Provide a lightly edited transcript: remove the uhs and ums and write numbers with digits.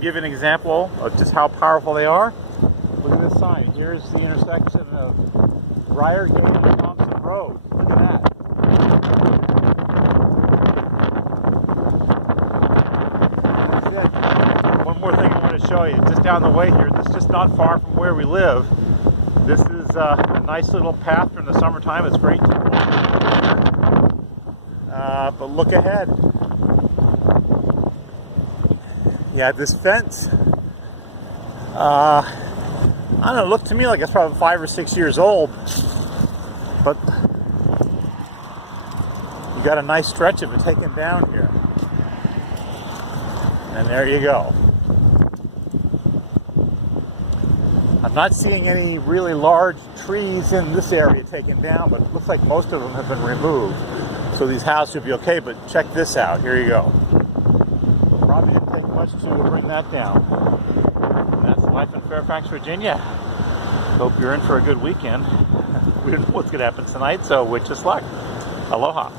give an example of just how powerful they are, look at this sign. Here's the intersection of Briargate and Thompson Road. Look at that. That's it. One more thing I want to show you. Just down the way here, this is just not far from where we live. This is a nice little path during the summertime. It's great to walk. But look ahead. Yeah, this fence, I don't know, looked to me like it's probably 5 or 6 years old, but you got a nice stretch of it taken down here. And there you go. I'm not seeing any really large trees in this area taken down, but it looks like most of them have been removed. So these houses will be okay, but check this out. Here you go. Probably didn't take much to bring that down. And that's life in Fairfax, Virginia. Hope you're in for a good weekend. We don't know what's going to happen tonight, so wish us luck. Aloha.